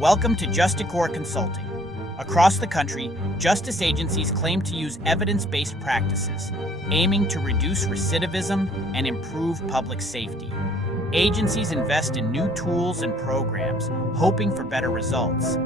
Welcome to Justicore Consulting. Across the country, justice agencies claim to use evidence-based practices, aiming to reduce recidivism and improve public safety. Agencies invest in new tools and programs, hoping for better results.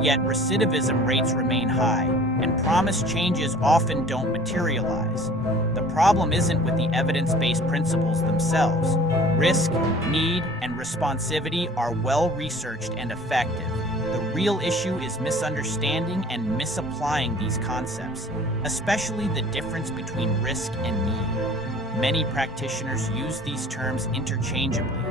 Yet recidivism rates remain high, and promised changes often don't materialize. The problem isn't with the evidence-based principles themselves. Risk, need, and responsivity are well researched and effective. The real issue is misunderstanding and misapplying these concepts, especially the difference between risk and need. Many practitioners use these terms interchangeably,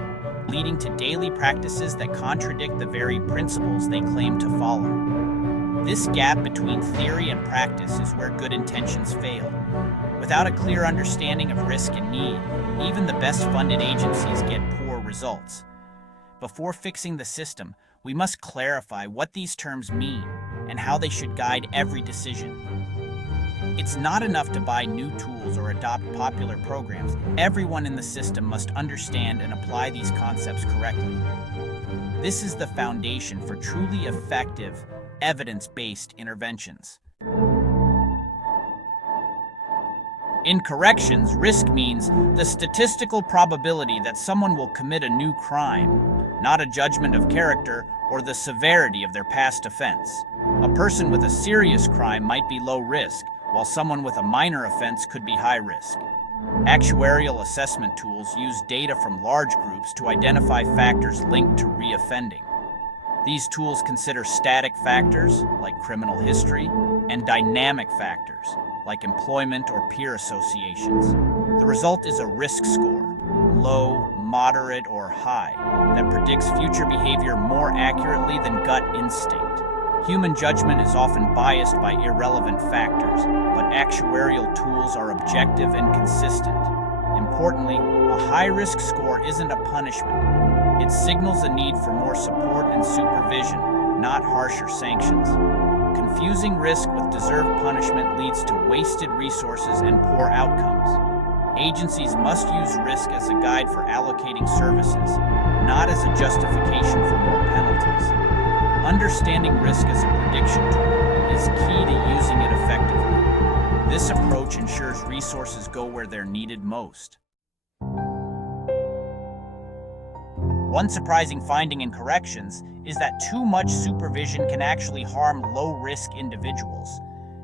leading to daily practices that contradict the very principles they claim to follow. This gap between theory and practice is where good intentions fail. Without a clear understanding of risk and need, even the best-funded agencies get poor results. Before fixing the system, we must clarify what these terms mean and how they should guide every decision. It's not enough to buy new tools or adopt popular programs. Everyone in the system must understand and apply these concepts correctly. This is the foundation for truly effective, evidence-based interventions. In corrections, risk means the statistical probability that someone will commit a new crime, not a judgment of character or the severity of their past offense. A person with a serious crime might be low risk, while someone with a minor offense could be high risk. Actuarial assessment tools use data from large groups to identify factors linked to reoffending. These tools consider static factors, like criminal history, and dynamic factors, like employment or peer associations. The result is a risk score, low, moderate, or high, that predicts future behavior more accurately than gut instinct. Human judgment is often biased by irrelevant factors, but actuarial tools are objective and consistent. Importantly, a high-risk score isn't a punishment. It signals a need for more support and supervision, not harsher sanctions. Confusing risk with deserved punishment leads to wasted resources and poor outcomes. Agencies must use risk as a guide for allocating services, not as a justification for more penalties. Understanding risk as a prediction tool is key to using it effectively. This approach ensures resources go where they're needed most. One surprising finding in corrections is that too much supervision can actually harm low-risk individuals.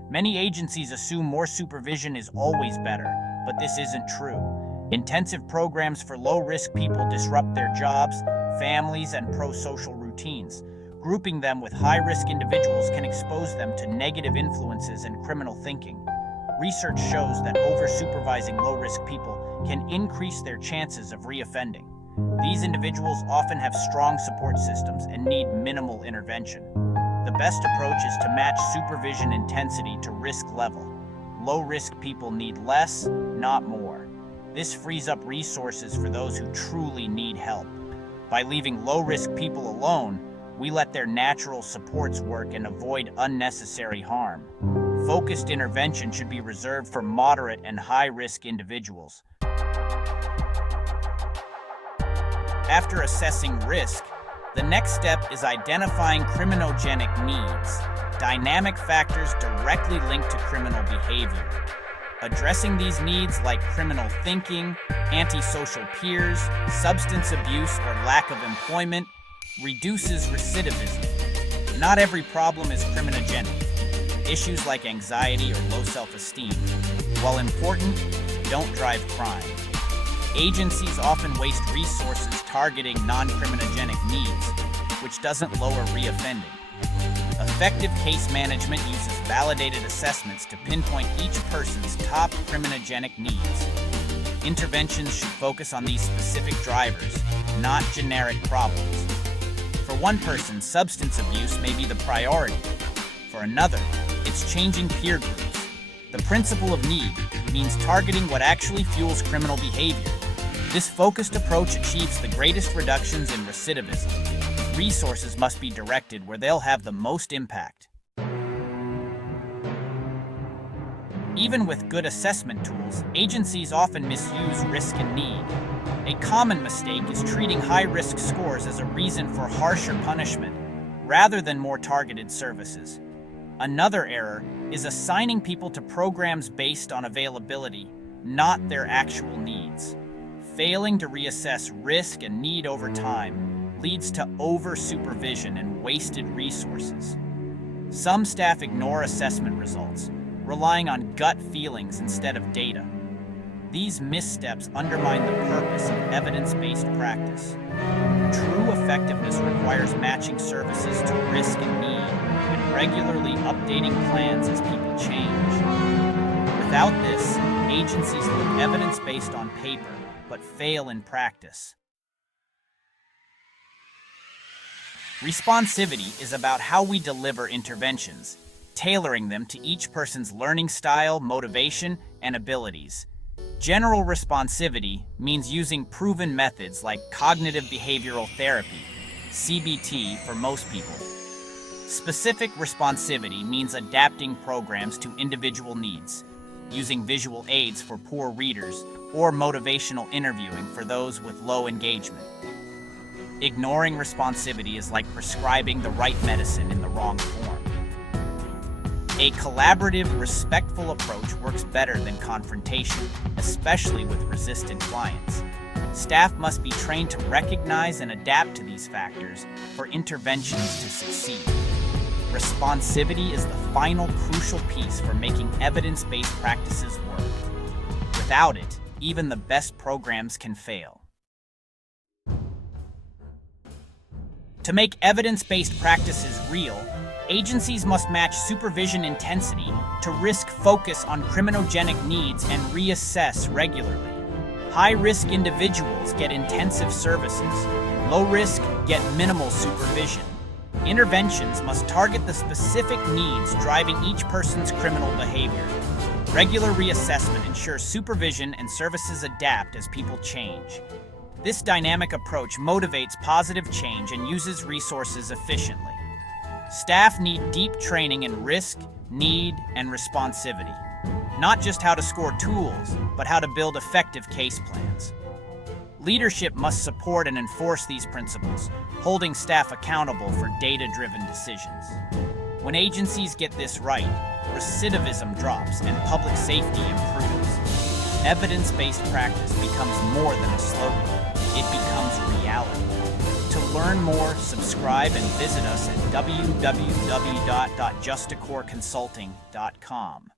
Many agencies assume more supervision is always better, but this isn't true. Intensive programs for low-risk people disrupt their jobs, families, and pro-social routines. Grouping them with high-risk individuals can expose them to negative influences and criminal thinking. Research shows that over-supervising low-risk people can increase their chances of reoffending. These individuals often have strong support systems and need minimal intervention. The best approach is to match supervision intensity to risk level. Low-risk people need less, not more. This frees up resources for those who truly need help. By leaving low-risk people alone, we let their natural supports work and avoid unnecessary harm. Focused intervention should be reserved for moderate and high-risk individuals. After assessing risk, the next step is identifying criminogenic needs, dynamic factors directly linked to criminal behavior. Addressing these needs, like criminal thinking, antisocial peers, substance abuse, or lack of employment, reduces recidivism. Not every problem is criminogenic. Issues like anxiety or low self-esteem, while important, don't drive crime. Agencies often waste resources targeting non-criminogenic needs, which doesn't lower reoffending. Effective case management uses validated assessments to pinpoint each person's top criminogenic needs. Interventions should focus on these specific drivers, not generic problems. For one person, substance abuse may be the priority. For another, it's changing peer groups. The principle of need means targeting what actually fuels criminal behavior. This focused approach achieves the greatest reductions in recidivism. Resources must be directed where they'll have the most impact. Even with good assessment tools, agencies often misuse risk and need. A common mistake is treating high-risk scores as a reason for harsher punishment, rather than more targeted services. Another error is assigning people to programs based on availability, not their actual needs. Failing to reassess risk and need over time leads to over-supervision and wasted resources. Some staff ignore assessment results, relying on gut feelings instead of data. These missteps undermine the purpose of evidence-based practice. True effectiveness requires matching services to risk and need, and regularly updating plans as people change. Without this, agencies look evidence-based on paper, but fail in practice. Responsivity is about how we deliver interventions, tailoring them to each person's learning style, motivation, and abilities. General responsivity means using proven methods like cognitive behavioral therapy, CBT for most people. Specific responsivity means adapting programs to individual needs, using visual aids for poor readers, or motivational interviewing for those with low engagement. Ignoring responsivity is like prescribing the right medicine in the wrong form. A collaborative, respectful approach works better than confrontation, especially with resistant clients. Staff must be trained to recognize and adapt to these factors for interventions to succeed. Responsivity is the final crucial piece for making evidence-based practices work. Without it, even the best programs can fail. To make evidence-based practices real, agencies must match supervision intensity to risk focus on criminogenic needs and reassess regularly. High-risk individuals get intensive services. Low-risk get minimal supervision. Interventions must target the specific needs driving each person's criminal behavior. Regular reassessment ensures supervision and services adapt as people change. This dynamic approach motivates positive change and uses resources efficiently. Staff need deep training in risk, need, and responsivity. Not just how to score tools, but how to build effective case plans. Leadership must support and enforce these principles, holding staff accountable for data-driven decisions. When agencies get this right, recidivism drops and public safety improves. Evidence-based practice becomes more than a slogan. It becomes reality. To learn more, subscribe and visit us at www.justicoreconsulting.com.